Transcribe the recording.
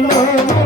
no.